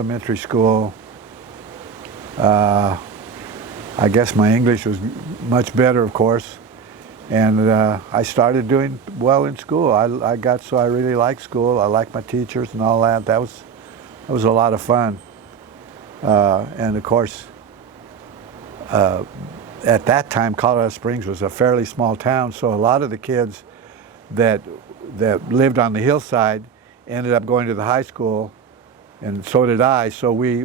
Elementary school, I guess my English was much better, of course, and I started doing well in school. I got so I really liked school. I liked my teachers and all that. That was a lot of fun. And of course, at that time, Colorado Springs was a fairly small town, so a lot of the kids that lived on the hillside ended up going to the high school, and so did I. So we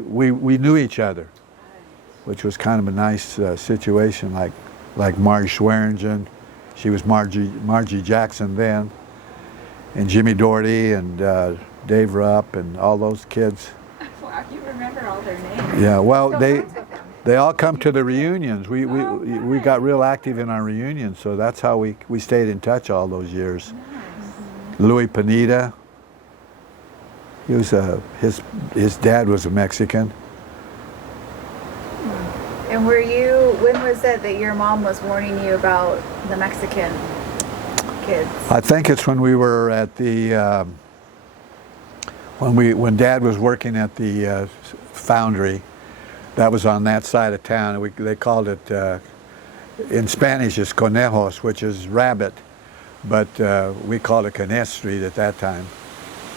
knew each other, which was kind of a nice situation. Like Margie Swearingen, she was Margie Jackson then, and Jimmy Doherty and Dave Rupp and all those kids. Wow, you remember all their names. Yeah, well, they all come to the reunions. We got real active in our reunions, so that's how we stayed in touch all those years. Nice. Louis Pineda, he was his dad was a Mexican. And when was it that your mom was warning you about the Mexican kids? I think it's when we were at the when Dad was working at the foundry. That was on that side of town. They called it in Spanish it's conejos, which is rabbit, but we called it Canes Street at that time.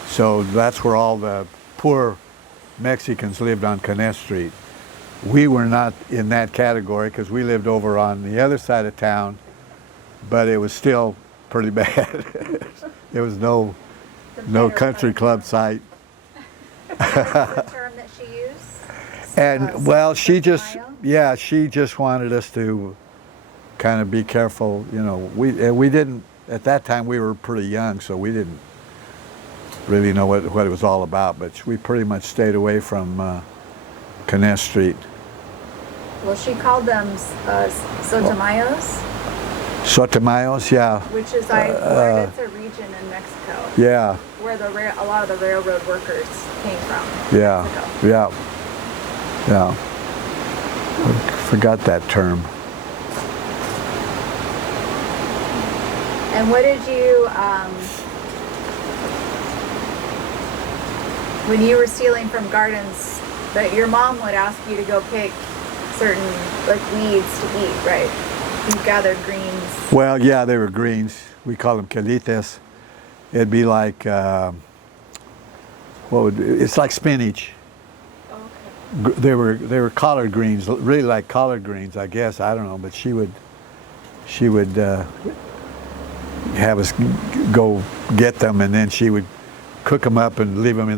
So that's where all the poor Mexicans lived, on Canes Street. We were not in that category because we lived over on the other side of town, but it was still pretty bad. There was no country club site. The term that she used? And well, she just wanted us to kind of be careful. You know, we didn't, at that time we were pretty young, so we didn't really know what it was all about, but we pretty much stayed away from Canes Street. Well, she called them Sotomayos. Sotomayos, yeah. Which is, I heard it's a region in Mexico. Yeah. Where a lot of the railroad workers came from. Yeah, Mexico. yeah. I forgot that term. And what did you, when you were stealing from gardens, that your mom would ask you to go pick certain weeds to eat, right? You gathered greens. Well, yeah, they were greens. We call them quelites. It'd be like it's like spinach. Okay. They were collard greens, really like collard greens, I guess. I don't know, but she would have us go get them, and then she would cook them up and leave them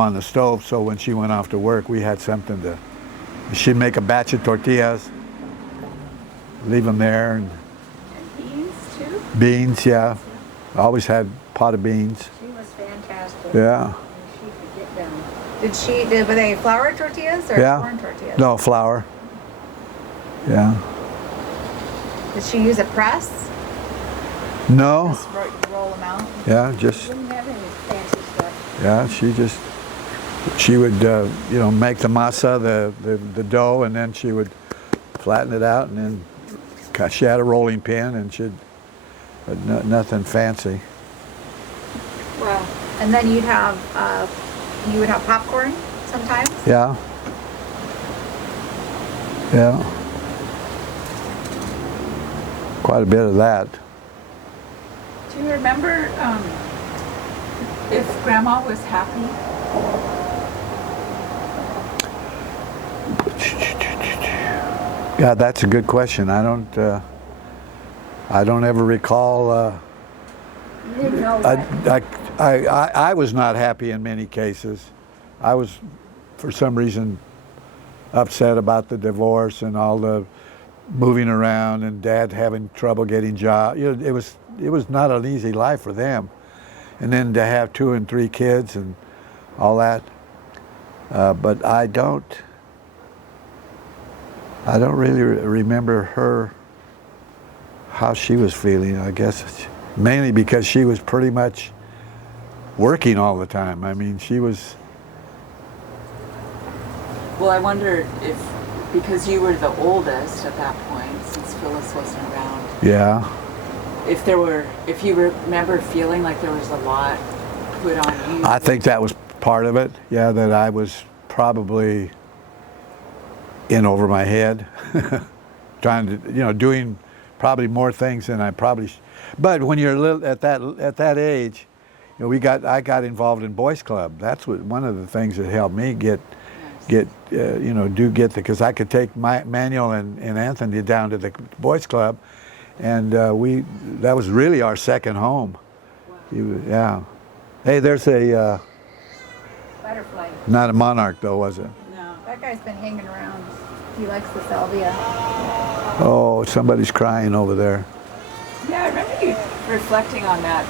on the stove. So when she went off to work, we had something to. She'd make a batch of tortillas, leave them there, and beans too. Beans, yeah. Always had a pot of beans. She was fantastic. Yeah. She could get them. Were they flour tortillas or corn tortillas? No, flour. Yeah. Did she use a press? No. Just roll them out? Yeah, She didn't have any fancy stuff. yeah, she would, make the masa, the dough, and then she would flatten it out, and then she had a rolling pin, and nothing fancy. Wow. And then you would have popcorn sometimes? Yeah. Yeah. Quite a bit of that. Do you remember if Grandma was happy? Yeah, that's a good question. I don't ever recall. You didn't know that. I was not happy in many cases. I was, for some reason, upset about the divorce and all the moving around, and Dad having trouble getting jobs. It was not an easy life for them, and then to have 2 and 3 kids and all that. But I don't really remember how she was feeling. I guess mainly because she was pretty much working all the time. I mean, she was. Well, I wonder if, because you were the oldest at that point, since Phyllis wasn't around. Yeah. If you remember feeling like there was a lot put on you. I think that was part of it. Yeah, that I was probably in over my head, trying to, doing probably more things than I probably. But when you're little, at that age, I got involved in Boys Club. That's one of the things that helped me get because I could take Manuel and Anthony down to the Boys Club, and that was really our second home. Wow. Yeah. Hey, there's a Butterfly. not a monarch though, was it? No. That guy's been hanging around. He likes the salvia. Oh, somebody's crying over there. Yeah, I remember you reflecting on that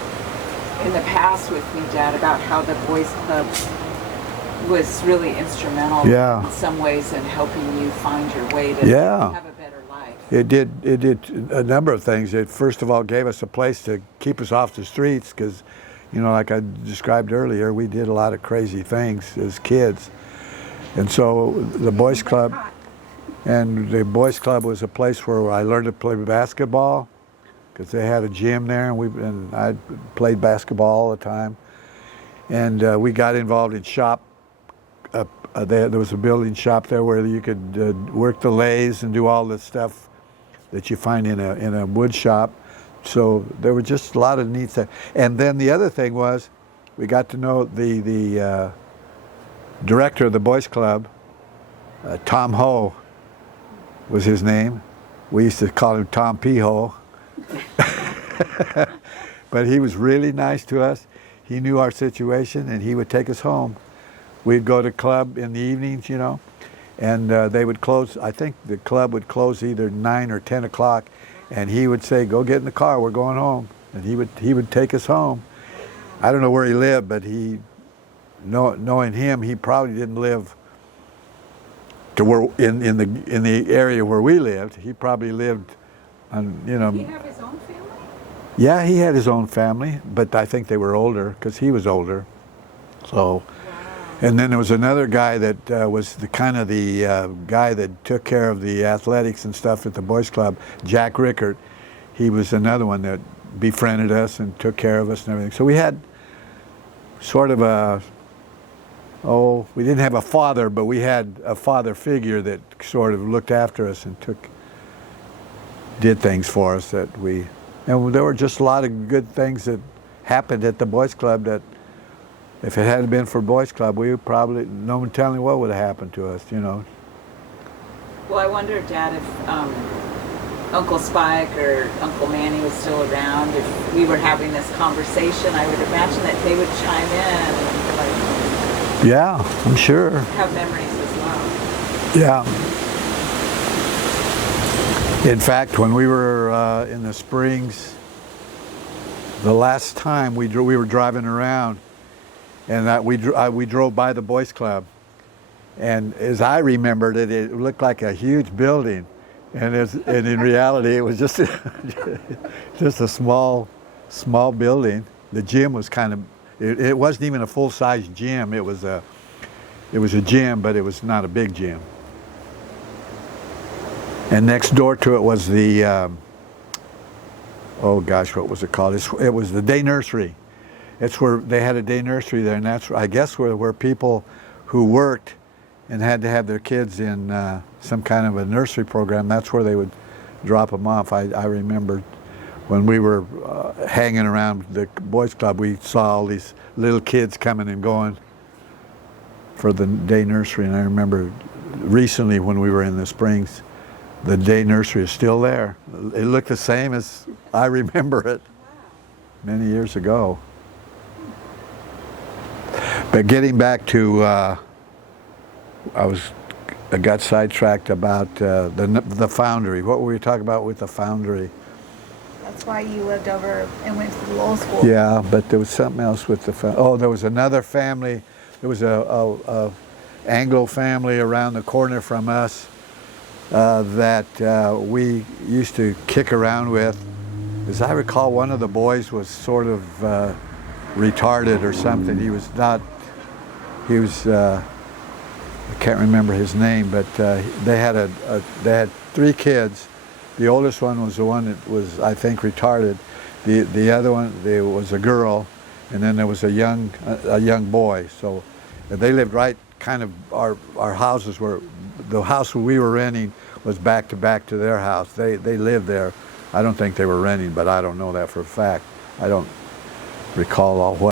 in the past with me, Dad, about how the Boys Club was really instrumental Yeah. in some ways in helping you find your way to Yeah. have a better life. It did a number of things. It first of all gave us a place to keep us off the streets because, like I described earlier, we did a lot of crazy things as kids. And so the Boys Club was a place where I learned to play basketball because they had a gym there, and I played basketball all the time. And we got involved in shop. There was a building shop there where you could work the lathes and do all the stuff that you find in a wood shop. So there were just a lot of neat stuff. And then the other thing was, we got to know the director of the Boys Club. Tom Ho was his name. We used to call him Tom P-Ho. But he was really nice to us. He knew our situation, and he would take us home. We'd go to club in the evenings, and they would close. I think the club would close either 9 or 10 o'clock, and he would say, "Go get in the car. We're going home." And he would take us home. I don't know where he lived, but knowing him, he probably didn't live to where in the area where we lived. He probably lived on, Did he have his own family? Yeah, he had his own family, but I think they were older because he was older. So, and then there was another guy that was the guy that took care of the athletics and stuff at the Boys Club, Jack Rickert. He was another one that befriended us and took care of us and everything. So we had sort of we didn't have a father, but we had a father figure that sort of looked after us and did things for us and there were just a lot of good things that happened at the Boys Club that if it hadn't been for Boys Club, we would probably, no one telling what would have happened to us, Well, I wonder, Dad, if Uncle Spike or Uncle Manny was still around, if we were having this conversation, I would imagine that they would chime in and Yeah, I'm sure. have memories as well. Yeah. In fact, when we were in the Springs, the last time we were driving around, and we drove by the Boys Club, and as I remembered it, it looked like a huge building, and in reality, it was just just a small building. The gym was it wasn't even a full-size gym. It was a gym, but it was not a big gym. And next door to it was the, what was it called? It was the day nursery. It's where they had a day nursery there, and that's, I guess, where people who worked and had to have their kids in some kind of a nursery program, that's where they would drop them off. I remember when we were hanging around the Boys Club, we saw all these little kids coming and going for the day nursery, and I remember recently when we were in the Springs, the day nursery is still there. It looked the same as I remember it many years ago. But getting back to, I got sidetracked about the Foundry. What were we talking about with the Foundry? That's why you lived over and went to the Lowell School. Yeah, but there was something else with the Foundry. Oh, there was another family. There was a Anglo family around the corner from us that we used to kick around with. As I recall, one of the boys was sort of retarded or something. He was, I can't remember his name, but they had 3 kids. The oldest one was the one that was, I think, retarded. The other one, there was a girl, and then there was a young boy. So They lived right kind of, our houses were, the house we were renting was back to their house. They lived there. I don't think they were renting, but I don't know that for a fact. I don't recall all what.